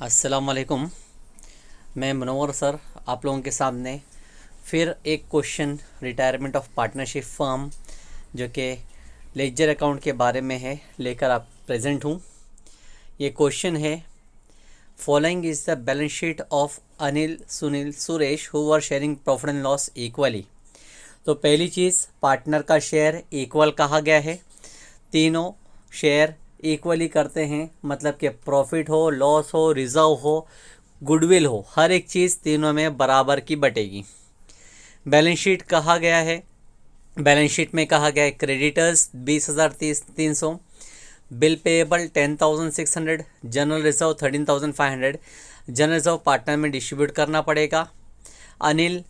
अस्सलाम वालेकुम। मैं मनोवर सर आप लोगों के सामने फिर एक question retirement of partnership firm जो कि लेजर अकाउंट के बारे में है लेकर आप प्रेजेंट हूँ। ये क्वेश्चन है, following is the balance sheet of Anil, Sunil, Suresh who were sharing profit and loss equally. तो पहली चीज़, पार्टनर का शेयर इक्वल कहा गया है। तीनों शेयर इक्वली करते हैं, मतलब कि प्रॉफिट हो, लॉस हो, रिजर्व हो, गुडविल हो, हर एक चीज़ तीनों में बराबर की बटेगी। बैलेंस शीट कहा गया है, बैलेंस शीट में कहा गया है creditors 20,300, bill payable 10,600, general reserve 13,500। General reserve partner में डिस्ट्रीब्यूट करना पड़ेगा। अनिल,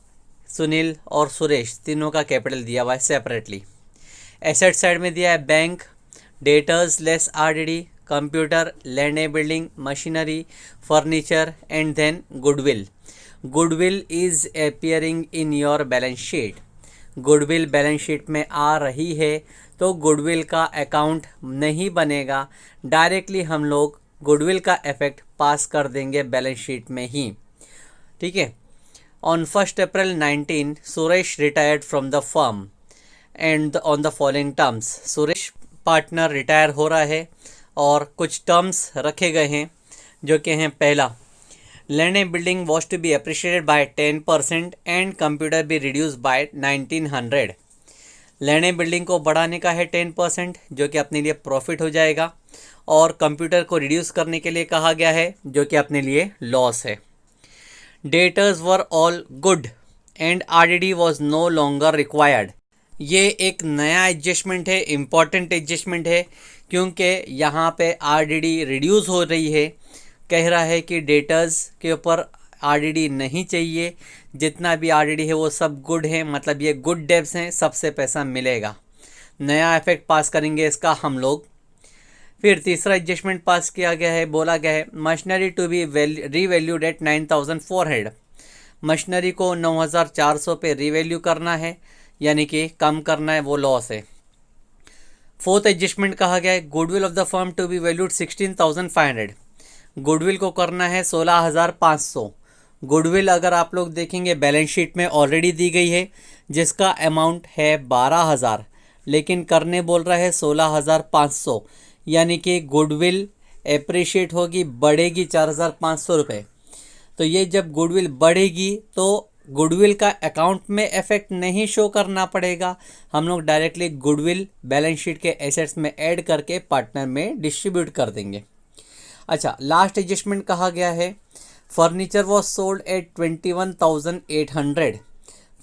सुनील और सुरेश तीनों का कैपिटल दिया हुआ है सेपरेटली। एसेट साइड में दिया है bank, debtors less RDD, computer, land and building, machinery, furniture and then goodwill. Goodwill is appearing in your balance sheet. Goodwill balance sheet में आ रही है तो गुडविल का अकाउंट नहीं बनेगा, डायरेक्टली हम लोग गुडविल का इफेक्ट पास कर देंगे बैलेंस शीट में ही। ठीक है। On 1 April 19 Suresh retired from the firm and on the following terms. Suresh partner retire हो रहा है और कुछ टर्म्स रखे गए हैं जो कि हैं, पहला, land and building was to be appreciated by 10% and computer be reduce by 1900। Land and building को बढ़ाने का है 10% जो कि अपने लिए प्रॉफिट हो जाएगा, और कंप्यूटर को रिड्यूस करने के लिए कहा गया है जो कि अपने लिए लॉस है। Debtors were all good and RDD was no longer required. ये एक नया एडजस्टमेंट है, इम्पॉर्टेंट एडजस्टमेंट है, क्योंकि यहाँ पे आरडीडी रिड्यूस हो रही है। कह रहा है कि डेटर्स के ऊपर आरडीडी नहीं चाहिए, जितना भी आरडीडी है वो सब गुड है, मतलब ये गुड डेब्स हैं, सबसे पैसा मिलेगा। नया इफेक्ट पास करेंगे इसका हम लोग। फिर तीसरा एडजस्टमेंट पास किया गया है, बोला गया है machinery to be revalued at 9,400। Machinery को 9,400 पे रीवैल्यू करना है, यानी कि कम करना है, वो लॉस है। फोर्थ एडजस्टमेंट कहा गया है goodwill of the firm to be valued 16,500। Goodwill को करना है 16,500। गुडविल अगर आप लोग देखेंगे बैलेंस शीट में ऑलरेडी दी गई है, जिसका अमाउंट है 12,000, लेकिन करने बोल रहा है 16,500, यानी कि गुडविल एप्रिशिएट होगी, बढ़ेगी 4,500 रुपये। तो ये जब गुडविल बढ़ेगी तो गुडविल का अकाउंट में इफेक्ट नहीं शो करना पड़ेगा, हम लोग डायरेक्टली गुडविल बैलेंस शीट के एसेट्स में ऐड करके पार्टनर में डिस्ट्रीब्यूट कर देंगे। अच्छा, लास्ट एडजस्टमेंट कहा गया है furniture was sold at 21,800।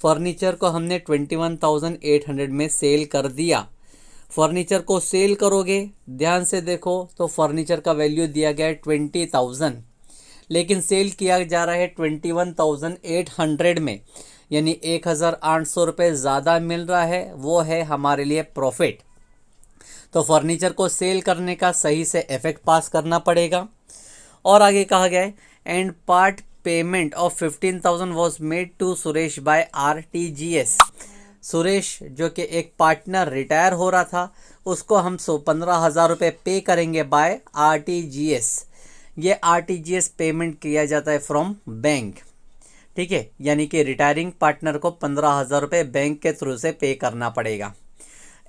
Furniture को हमने 21,800 में सेल कर दिया। फर्नीचर को सेल करोगे, ध्यान से देखो तो फर्नीचर का वैल्यू दिया गया है 20,000, लेकिन सेल किया जा रहा है 21,800 में, यानी 1,800 रुपये ज़्यादा मिल रहा है, वो है हमारे लिए प्रॉफिट। तो फर्नीचर को सेल करने का सही से इफेक्ट पास करना पड़ेगा। और आगे कहा गया है and part payment of 15,000 was made to Suresh by RTGS। Suresh जो कि एक पार्टनर रिटायर हो रहा था, उसको हम 15,000 रुपये पे करेंगे बाय RTGS। ये RTGS पेमेंट किया जाता है फ्रॉम बैंक। ठीक है, यानी कि रिटायरिंग पार्टनर को 15,000 रुपये बैंक के थ्रू से पे करना पड़ेगा।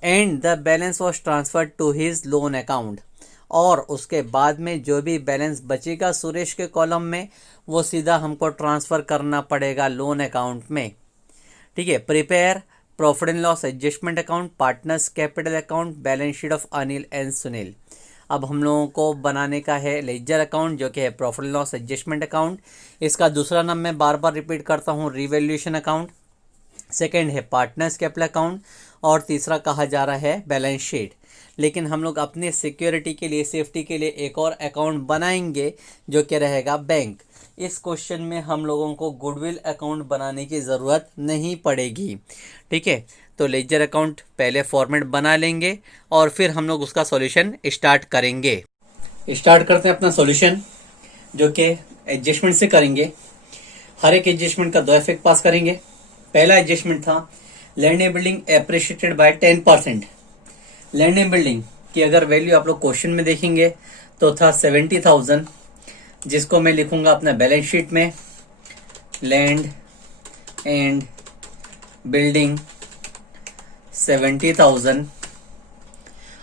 And the balance was transferred to his loan account. और उसके बाद में जो भी बैलेंस बचेगा सुरेश के कॉलम में, वो सीधा हमको ट्रांसफ़र करना पड़ेगा लोन अकाउंट में। ठीक है। Prepare profit and loss adjustment account, partners capital account, balance sheet of Anil and Sunil. अब हम लोगों को बनाने का है लेजर अकाउंट जो कि है profit and loss adjustment account. इसका दूसरा नाम मैं बार बार रिपीट करता हूँ, रिवैल्यूएशन अकाउंट। सेकंड है पार्टनर्स कैपिटल अकाउंट, और तीसरा कहा जा रहा है बैलेंस शीट। लेकिन हम लोग अपने सिक्योरिटी के लिए, सेफ्टी के लिए एक और अकाउंट बनाएंगे जो कि रहेगा बैंक। इस क्वेश्चन में हम लोगों को गुडविल अकाउंट बनाने की ज़रूरत नहीं पड़ेगी। ठीक है। तो लेजर अकाउंट पहले फॉर्मेट बना लेंगे और फिर हम लोग उसका सॉल्यूशन स्टार्ट करेंगे। स्टार्ट करते हैं अपना सॉल्यूशन, जो कि एडजस्टमेंट से करेंगे। हर एक एडजस्टमेंट का 2 इफेक्ट पास करेंगे। पहला एडजस्टमेंट था land and building appreciated by 10%। Land and building की अगर वैल्यू आप लोग क्वेश्चन में देखेंगे तो था 70,000, जिसको मैं लिखूंगा अपना बैलेंस शीट में, लैंड एंड बिल्डिंग 70,000।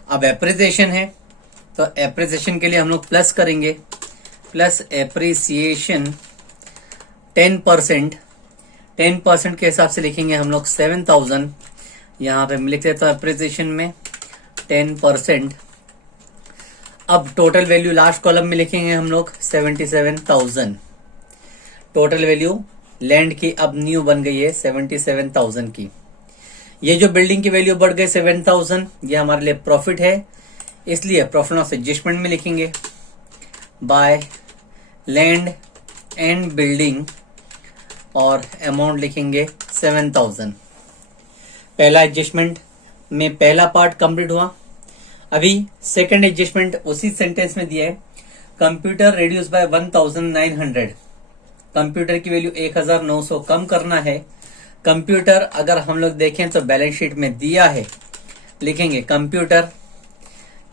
अब एप्रिसिएशन है तो एप्रिसिएशन के लिए हम लोग प्लस करेंगे, प्लस एप्रिसिएशन 10%। 10% के हिसाब से लिखेंगे हम लोग 7,000। यहाँ पे लिख देता हूँ एप्रिसिएशन में 10%। अब टोटल वैल्यू लास्ट कॉलम में लिखेंगे हम लोग 77,000। टोटल वैल्यू लैंड की अब न्यू बन गई है 77,000 की। ये जो बिल्डिंग की वैल्यू बढ़ गई 7,000, ये हमारे लिए प्रॉफिट है, इसलिए प्रॉफिट ऑफ एडजस्टमेंट में लिखेंगे बाय लैंड एंड बिल्डिंग और अमाउंट लिखेंगे 7,000। पहला एडजस्टमेंट में पहला पार्ट कंप्लीट हुआ। अभी सेकंड एडजस्टमेंट उसी सेंटेंस में दिया है, कंप्यूटर रिड्यूस बाय 1900। कंप्यूटर की वैल्यू 1900 कम करना है। कंप्यूटर अगर हम लोग देखें तो बैलेंस शीट में दिया है, लिखेंगे कंप्यूटर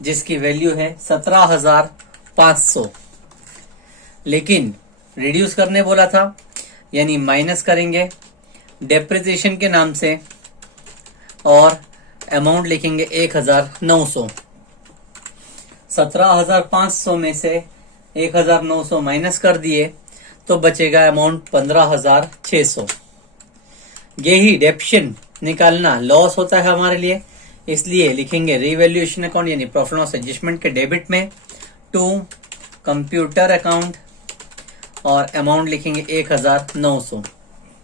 जिसकी वैल्यू है 17,500, लेकिन रिड्यूस करने बोला था यानी माइनस करेंगे डेप्रिसिएशन के नाम से और अमाउंट लिखेंगे 1,900। 17,500 में से 1,900 माइनस कर दिए तो बचेगा अमाउंट 15,600। यही डेप्शन निकालना लॉस होता है हमारे लिए, इसलिए लिखेंगे रिवैल्यूएशन अकाउंट यानी प्रॉफिट लॉस एडजस्टमेंट के डेबिट में टू कंप्यूटर अकाउंट और अमाउंट लिखेंगे 1,900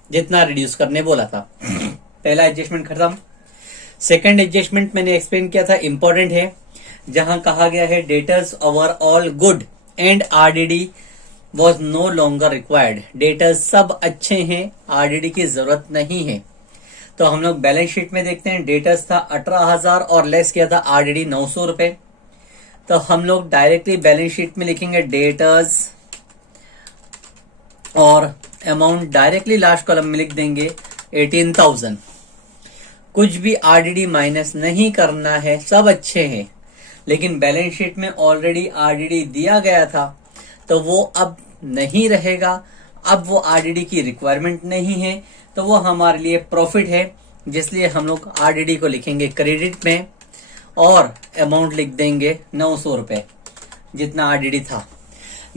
जितना रिड्यूस करने बोला था। पहला एडजस्टमेंट खत्म। सेकंड एडजस्टमेंट मैंने एक्सप्लेन किया था, इंपॉर्टेंट है, जहां कहा गया है debtors over all good and RDD was no longer required. Debtors सब अच्छे हैं, आरडीडी की जरूरत नहीं है। तो हम लोग बैलेंस शीट में देखते हैं, डेटर्स था 18,000 और लेस किया था आरडीडी 900 रुपए। तो हम लोग डायरेक्टली बैलेंस शीट में लिखेंगे डेटर्स और अमाउंट डायरेक्टली लास्ट कॉलम में लिख देंगे 18,000। कुछ भी आरडीडी माइनस नहीं करना है, सब अच्छे हैं, लेकिन बैलेंस शीट में ऑलरेडी आरडीडी दिया गया था तो वो अब नहीं रहेगा। अब वो आरडीडी की रिक्वायरमेंट नहीं है तो वो हमारे लिए प्रॉफिट है, जिसलिए हम लोग आरडीडी को लिखेंगे क्रेडिट में और अमाउंट लिख देंगे 900 रुपए जितना आरडीडी था।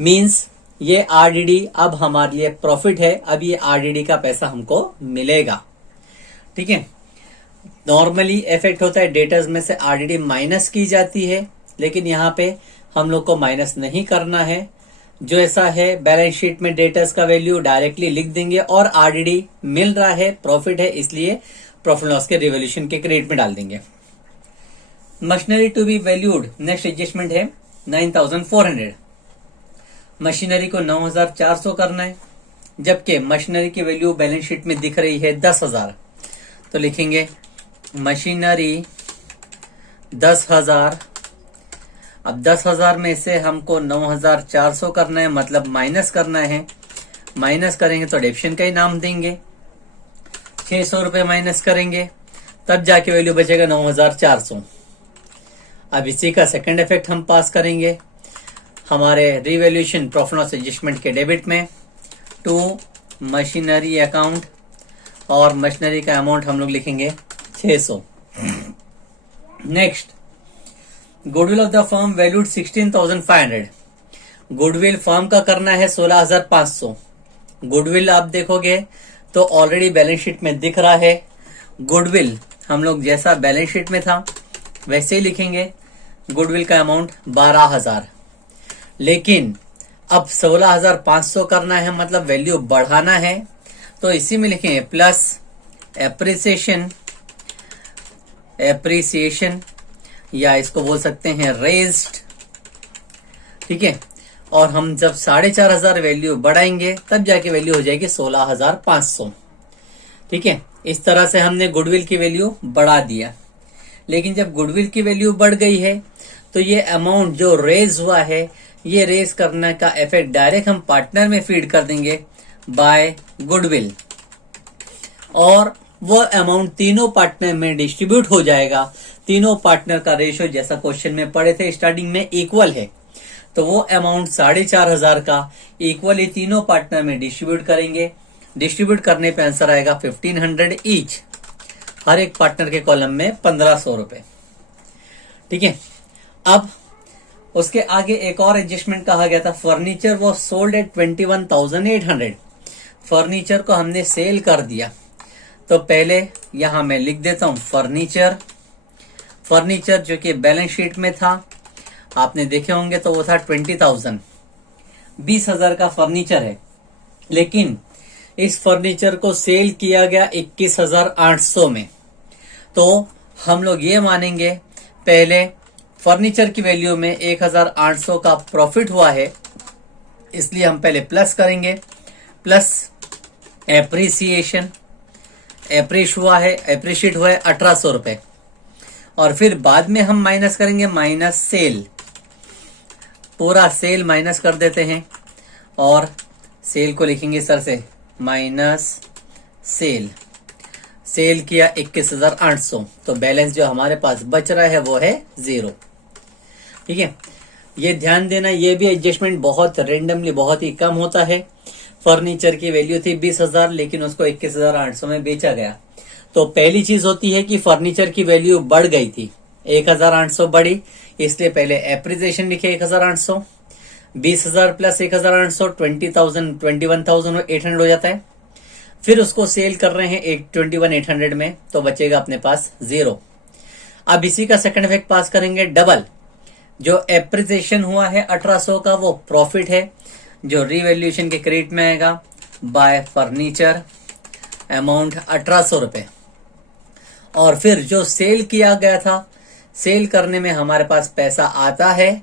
मींस ये आरडीडी अब हमारे लिए प्रॉफिट है, अब ये आरडीडी का पैसा हमको मिलेगा। ठीक है, नॉर्मली इफेक्ट होता है डेटर्स में से आरडीडी माइनस की जाती है, लेकिन यहाँ पे हम लोग को माइनस नहीं करना है। जो ऐसा है बैलेंस शीट में डेटर्स का वैल्यू डायरेक्टली लिख देंगे और आरडीडी मिल रहा है, प्रॉफिट है, इसलिए प्रॉफिट लॉस के रिवॉल्यूशन के क्रेडिट में डाल देंगे। Machinery to be valued, next adjustment है 9,400। मशीनरी को 9,400 करना है, जबकि मशीनरी की वैल्यू बैलेंस शीट में दिख रही है 10,000। तो लिखेंगे मशीनरी 10,000। अब 10,000 में से हमको 9,400 करना है, मतलब माइनस करना है। माइनस करेंगे तो डेप्शन का ही नाम देंगे, 600 रुपए माइनस करेंगे, तब जाके वैल्यू बचेगा 9,400। अब इसी का सेकंड इफेक्ट हम पास करेंगे हमारे रिवैल्यूएशन प्रॉफिट लॉस एडजस्टमेंट के डेबिट में टू मशीनरी अकाउंट और मशीनरी का अमाउंट हम लोग लिखेंगे 600। Next, goodwill of the firm valued 16,500। Goodwill firm का करना है 16,500। गुडविल आप देखोगे तो ऑलरेडी बैलेंस शीट में दिख रहा है। गुडविल हम लोग जैसा बैलेंस शीट में था वैसे ही लिखेंगे। गुडविल का अमाउंट 12,000, लेकिन अब 16,500 करना है, मतलब वैल्यू बढ़ाना है, तो इसी में लिखेंगे प्लस एप्रिसिएशन या इसको बोल सकते हैं रेज्ड। ठीक है, और हम जब 4,500 वैल्यू बढ़ाएंगे तब जाके वैल्यू हो जाएगी 16,500। ठीक है, इस तरह से हमने गुडविल की वैल्यू बढ़ा दिया। लेकिन जब गुडविल की वैल्यू बढ़ गई है तो ये अमाउंट जो रेज हुआ है, ये रेज करने का इफेक्ट डायरेक्ट हम पार्टनर में फीड कर देंगे बाय गुडविल, और वो अमाउंट तीनों पार्टनर में डिस्ट्रीब्यूट हो जाएगा। तीनों पार्टनर का रेशियो जैसा क्वेश्चन में पढ़े थे स्टार्टिंग में इक्वल है, तो वो अमाउंट 4,500 का इक्वली तीनों पार्टनर में डिस्ट्रीब्यूट करेंगे। डिस्ट्रीब्यूट करने पे आंसर आएगा 1500 ईच, हर एक पार्टनर के कॉलम में 1500 रुपए। ठीक है। अब उसके आगे एक और एडजस्टमेंट कहा गया था, फर्नीचर वो सोल्ड एट 21,800। फर्नीचर को हमने सेल कर दिया, तो पहले यहां मैं लिख देता हूं फर्नीचर। फर्नीचर जो कि बैलेंस शीट में था, आपने देखे होंगे, तो वो था 20,000, 20,000 का फर्नीचर है। लेकिन इस फर्नीचर को सेल किया गया 21,800 में। तो हम लोग ये मानेंगे पहले फर्नीचर की वैल्यू में 1,800 का प्रॉफिट हुआ है, इसलिए हम पहले प्लस करेंगे, प्लस एप्रिसिएशन, एप्रिशिएट हुआ है 1,800 रुपए, और फिर बाद में हम माइनस करेंगे माइनस सेल, पूरा सेल माइनस कर देते हैं और सेल को लिखेंगे सर से माइनस सेल। सेल किया 21,800, तो बैलेंस जो हमारे पास बच रहा है वो है 0। ठीक है, ये ध्यान देना, ये भी एडजस्टमेंट बहुत रेंडमली बहुत ही कम होता है। फर्नीचर की वैल्यू थी 20,000, लेकिन उसको 21,800 में बेचा गया। तो पहली चीज होती है कि फर्नीचर की वैल्यू बढ़ गई थी, 1,800 बढ़ी, इसलिए पहले एप्रिसिएशन लिखे 1,800, 20,000 प्लस 1,800 20,000, 21,800 हो जाता है। फिर उसको सेल कर रहे हैं 21,800 में, तो बचेगा अपने पास 0। अब इसी का सेकंड इफेक्ट पास करेंगे डबल। जो एप्रिसिएशन हुआ है 1,800 का वो प्रॉफिट है, जो रिवैल्यूएशन के क्रेडिट में आएगा बाय फर्नीचर, अमाउंट 1,800 रुपए। और फिर जो सेल किया गया था, सेल करने में हमारे पास पैसा आता है,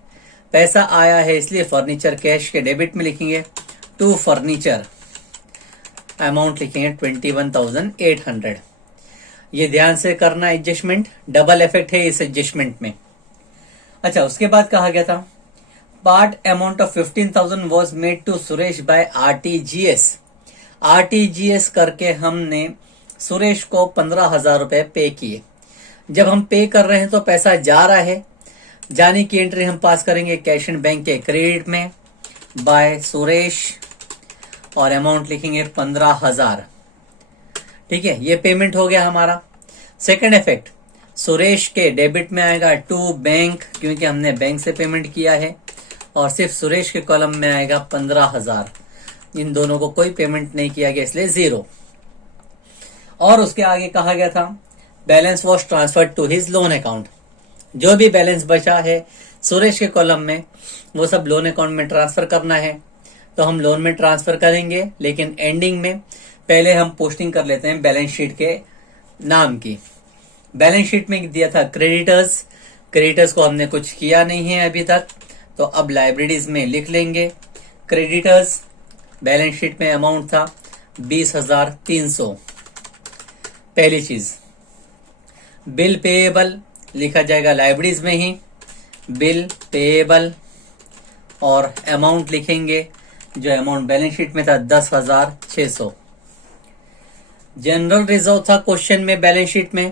पैसा आया है, इसलिए फर्नीचर कैश के डेबिट में लिखेंगे टू फर्नीचर, अमाउंट लिखेंगे 21,800। ये ध्यान से करना एडजस्टमेंट, डबल इफेक्ट है इस एडजस्टमेंट में। अच्छा, उसके बाद कहा गया था part amount of 15,000 was made to Suresh by RTGS. RTGS करके हमने सुरेश को 15,000 रुपए पे किए। जब हम पे कर रहे हैं तो पैसा जा रहा है, जाने की एंट्री हम पास करेंगे कैश एंड बैंक के क्रेडिट में बाय सुरेश, और अमाउंट लिखेंगे 15,000। ठीक है, ये पेमेंट हो गया हमारा। सेकंड इफेक्ट, सुरेश के डेबिट में आएगा टू बैंक, क्योंकि हमने बैंक से पेमेंट किया है, और सिर्फ सुरेश के कॉलम में आएगा 15,000। इन दोनों को कोई पेमेंट नहीं किया गया, इसलिए 0। और उसके आगे कहा गया था balance was transferred to his loan account. जो भी बैलेंस बचा है सुरेश के कॉलम में, वो सब लोन अकाउंट में ट्रांसफर करना है, तो हम लोन में ट्रांसफर करेंगे। लेकिन एंडिंग में पहले हम पोस्टिंग कर लेते हैं बैलेंस शीट के नाम की। बैलेंस शीट में दिया था क्रेडिटर्स, क्रेडिटर्स को हमने कुछ किया नहीं है अभी तक, तो अब लाइब्रेरीज में लिख लेंगे क्रेडिटर्स। बैलेंस शीट में अमाउंट था 20,300। पहली चीज, बिल पेएबल लिखा जाएगा लाइब्रेरीज में ही, बिल पेएबल, और अमाउंट लिखेंगे जो अमाउंट बैलेंस शीट में था 10,600। जनरल रिजर्व था क्वेश्चन में, बैलेंस शीट में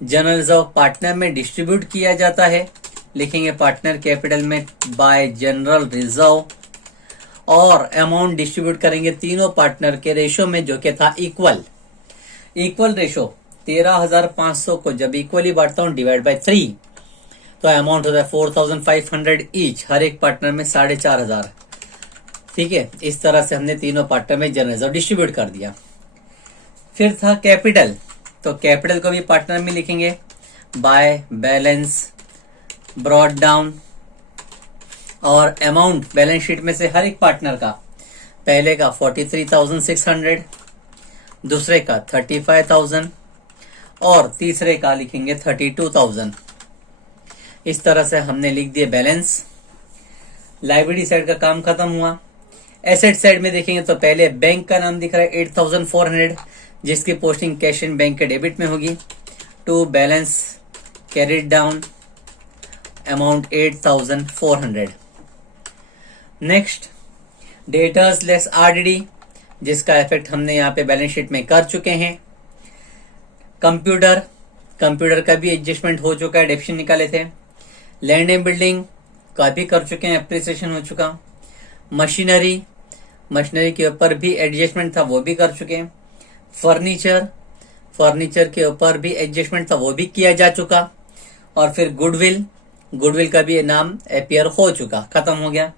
जनरल रिजर्व पार्टनर में डिस्ट्रीब्यूट किया जाता है, लिखेंगे पार्टनर कैपिटल में बाय जनरल रिजर्व, और अमाउंट डिस्ट्रीब्यूट करेंगे तीनों पार्टनर के रेशो में, जो कि था इक्वल रेशो। 13,500 को जब इक्वली बांटता हूं डिवाइड बाय 3, तो अमाउंट होता है 4,500 ईच, हर एक पार्टनर में 4,500। ठीक है, इस तरह से हमने तीनों पार्टनर में जनरल रिजर्व डिस्ट्रीब्यूट कर दिया। फिर था कैपिटल, तो कैपिटल को भी पार्टनर में लिखेंगे बाय बैलेंस ब्रॉट डाउन, और अमाउंट बैलेंस शीट में से हर एक पार्टनर का, पहले का 43,600, दूसरे का 35,000, और तीसरे का लिखेंगे 32,000। इस तरह से हमने लिख दिए बैलेंस। लायबिलिटी साइड का काम खत्म हुआ। एसेट साइड में देखेंगे तो पहले बैंक का नाम दिख रहा है 8,400, जिसकी पोस्टिंग कैश एंड बैंक के डेबिट में होगी, to balance carried down, amount 8,400। Next, debtors less RDD, जिसका इफेक्ट हमने यहाँ पे बैलेंस शीट में कर चुके हैं। कंप्यूटर का भी एडजस्टमेंट हो चुका है, डेफिनेशन निकाले थे। लैंड एंड बिल्डिंग का भी कर चुके हैं, एप्रिसिएशन हो चुका। मशीनरी के ऊपर भी एडजस्टमेंट था, वो भी कर चुके हैं। फर्नीचर के ऊपर भी एडजस्टमेंट था, वो भी किया जा चुका। और फिर गुडविल का भी नाम अपियर हो चुका, खत्म हो गया।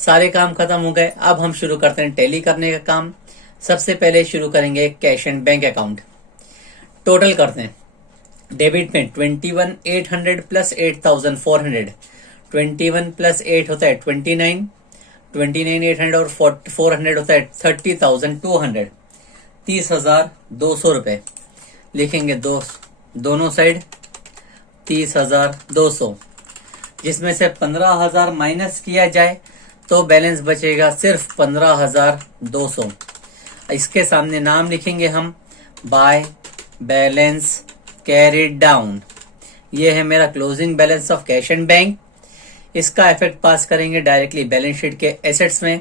सारे काम खत्म हो गए। अब हम शुरू करते हैं टैली करने का काम। सबसे पहले शुरू करेंगे cash and bank account. Total करते हैं। डेबिट में 21,800 प्लस 8,400, 21 प्लस 8 होता है 29, 29,800 और 400 होता है 30,200, 30,200 रुपए लिखेंगे। दोनों साइड 30,200, जिसमें से 15,000 माइनस किया जाए तो बैलेंस बचेगा सिर्फ 15,200। इसके सामने नाम लिखेंगे हम, बाय बैलेंस कैरिड डाउन। ये है मेरा closing balance of cash and bank. इसका इफेक्ट पास करेंगे डायरेक्टली बैलेंस शीट के एसेट्स में,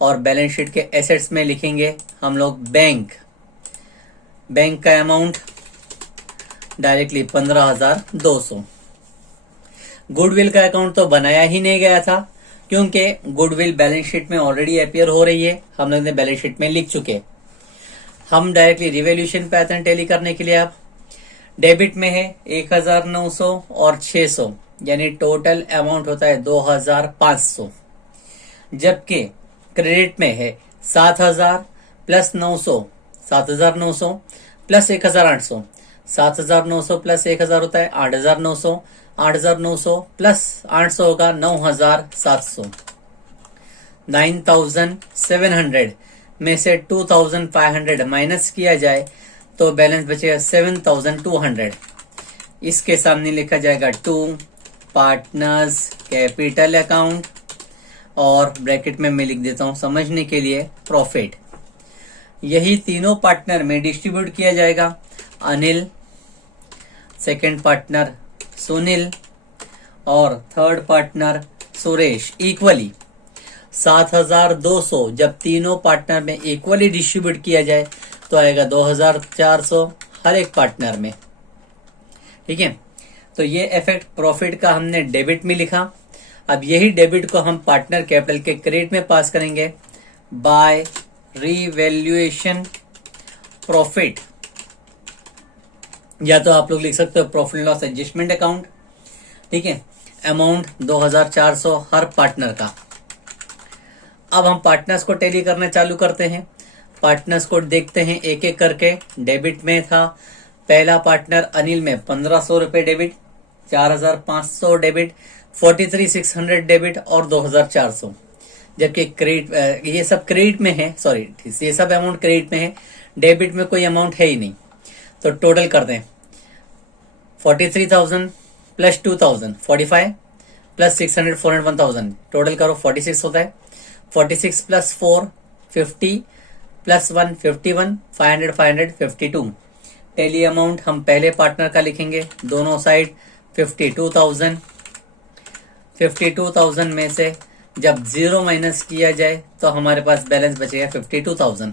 और बैलेंस शीट के एसेट्स में लिखेंगे हम लोग बैंक का अमाउंट डायरेक्टली 15,200। गुडविल का अकाउंट तो बनाया ही नहीं गया था, क्योंकि गुडविल बैलेंस शीट में ऑलरेडी अपियर हो रही है, हम लोग ने बैलेंस शीट में लिख चुके। हम डायरेक्टली रिवैल्यूएशन पैटर्न टैली करने के लिए आप डेबिट में है 1,900 और 600, यानी टोटल अमाउंट होता है 2,500। जबकि क्रेडिट में है 7,000 प्लस 900, 7,900 प्लस 1,800, 7,900 प्लस 1,000 होता है 8,900, 8,900 प्लस 800 होगा 9,700। 9,700 में से 2,500 माइनस किया जाए तो बैलेंस बचेगा 7,200। इसके सामने लिखा जाएगा 2 पार्टनर्स कैपिटल अकाउंट, और ब्रैकेट में मैं लिख देता हूं समझने के लिए प्रॉफिट। यही तीनों पार्टनर में डिस्ट्रीब्यूट किया जाएगा। अनिल, सेकंड पार्टनर सुनील और थर्ड पार्टनर सुरेश इक्वली। 7,200 जब तीनों पार्टनर में इक्वली डिस्ट्रीब्यूट किया जाए तो आएगा 2,400 हर एक पार्टनर में। ठीक है, तो ये इफेक्ट प्रॉफिट का हमने डेबिट में लिखा। अब यही डेबिट को हम पार्टनर कैपिटल के क्रेडिट में पास करेंगे बाय रिवैल्यूएशन प्रॉफिट, या तो आप लोग लिख सकते हो प्रॉफिट लॉस एडजस्टमेंट अकाउंट। ठीक है, अमाउंट 2,400 हर पार्टनर का। अब हम पार्टनर्स को टैली करना चालू करते हैं। पार्टनर्स को देखते हैं एक एक करके। डेबिट में था पहला पार्टनर अनिल में 1,500 रुपए डेबिट, 4,500 डेबिट, 43,600 डेबिट और 2,400। जबकि क्रेडिट, ये सब क्रेडिट में है, सॉरी ये सब अमाउंट क्रेडिट में है, डेबिट में कोई अमाउंट है ही नहीं। तो टोटल कर दें 43,000 प्लस 2,000 45 प्लस 600 400 1,000, टोटल करो 46 होता है। 46 प्लस 4 50 प्लस 1 51, 500 500 52। टैली अमाउंट हम पहले पार्टनर का लिखेंगे, दोनों साइड 52,000। 52,000 में से जब 0 माइनस किया जाए तो हमारे पास बैलेंस बचेगा 52,000।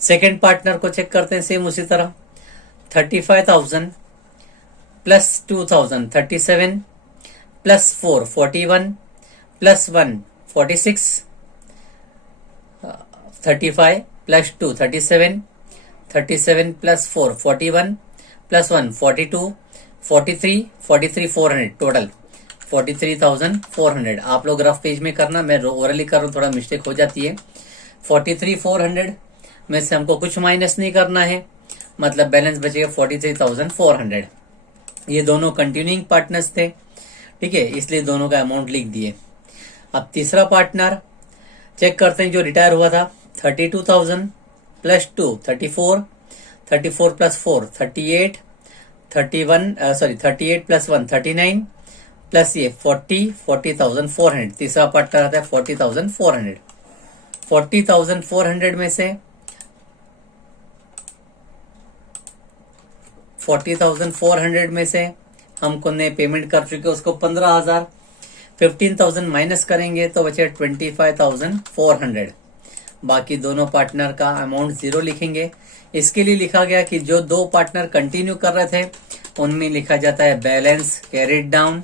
सेकेंड पार्टनर को चेक करते हैं सेम उसी तरह। 35,000 plus 2,000 37 plus 4 41 plus 1 46, 35 plus 2 37, 37 plus 4 41 plus 1 42, 43 400, total 43,400। आप लोग रफ पेज में करना, मैं ओरली कर रहा हूँ, थोड़ा मिस्टेक हो जाती है। 43,400 में से हमको कुछ माइनस नहीं करना है, मतलब बैलेंस बचेगा 43,400। ये दोनों कंटिन्यूइंग पार्टनर्स थे, ठीक है, इसलिए दोनों का अमाउंट लिख दिए। अब तीसरा पार्टनर चेक करते हैं जो रिटायर हुआ था। 32,000 प्लस 2 34, 34 प्लस 4 38, 38 प्लस 1 39 प्लस ये 40,400। तीसरा पार्टनर आता है 40,400। 40,400 में से 40,400 में से हमको ने पेमेंट कर चुके उसको 15,000। 15,000 माइनस करेंगे तो बचे 25,400। बाकी दोनों पार्टनर का अमाउंट 0 लिखेंगे। इसके लिए लिखा गया कि जो दो पार्टनर कंटिन्यू कर रहे थे उनमें लिखा जाता है बैलेंस कैरिड डाउन,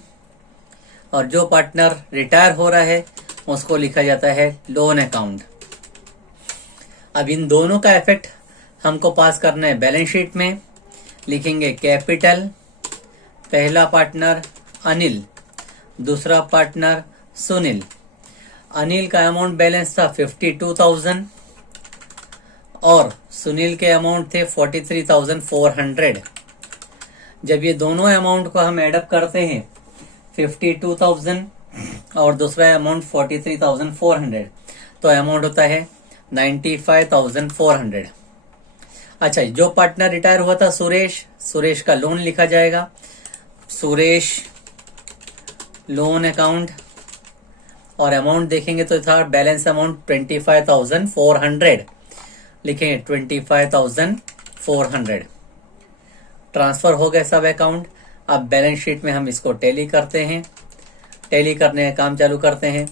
और जो पार्टनर रिटायर हो रहा है उसको लिखा जाता है लोन अकाउंट। अब इन दोनों का इफेक्ट हमको पास करना है बैलेंस शीट में। लिखेंगे कैपिटल, पहला पार्टनर अनिल, दूसरा पार्टनर सुनील। अनिल का अमाउंट बैलेंस था 52,000 और सुनील के अमाउंट थे 43,400। जब ये दोनों अमाउंट को हम एडअप करते हैं 52,000 और दूसरा अमाउंट 43,400 तो अमाउंट होता है 95,400। अच्छा, जो पार्टनर रिटायर हुआ था सुरेश, सुरेश का लोन लिखा जाएगा, सुरेश लोन अकाउंट। और अमाउंट देखेंगे तो था बैलेंस अमाउंट 25,400, लिखेंगे 25,400। ट्रांसफर हो गए सब अकाउंट। अब बैलेंस शीट में हम इसको टैली करते हैं, टैली करने का काम चालू करते हैं।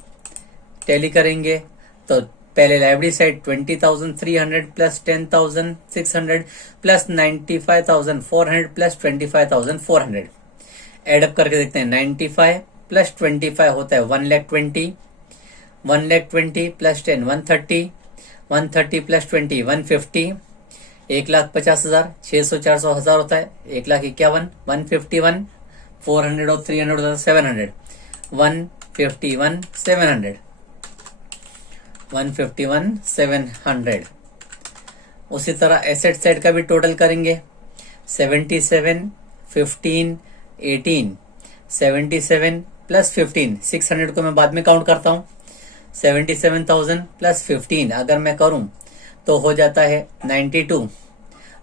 टैली करेंगे तो पहले liability side 20,300 plus 10,600 plus 95,400 plus 25,400 add up करके देखते हैं। 95 प्लस 25 होता है 1,20,000, 1,20,000 प्लस 10 130, 130 प्लस 20 150, 1,50,000, 600 400 हजार होता है 1,51,000, 151, 400 और 300 होता है 700, 151,700, 151,700। उसी तरह एसेट साइड का भी टोटल करेंगे। 77, 15, 18, 77 प्लस 15, 600 को मैं बाद में काउंट करता हूँ। 77,000 प्लस 15 अगर मैं करूं तो हो जाता है 92,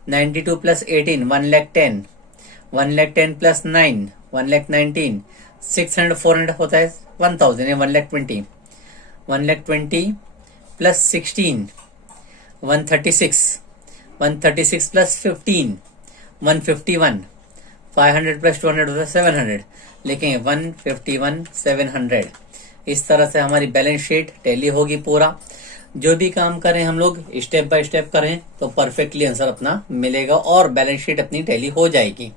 92 प्लस 18 1,10,000, 1,10,000 प्लस 9 1,19,000, 600 400 होता है 1,000 या 1,20,000, 1,20,000 प्लस 16 136, 136 प्लस 15 151, 500 प्लस 200 होता है 700, लिखेंगे 151,700। इस तरह से हमारी बैलेंस शीट टैली होगी पूरा। जो भी काम करें हम लोग स्टेप बाय स्टेप करें तो परफेक्टली आंसर अपना मिलेगा और बैलेंस शीट अपनी टैली हो जाएगी।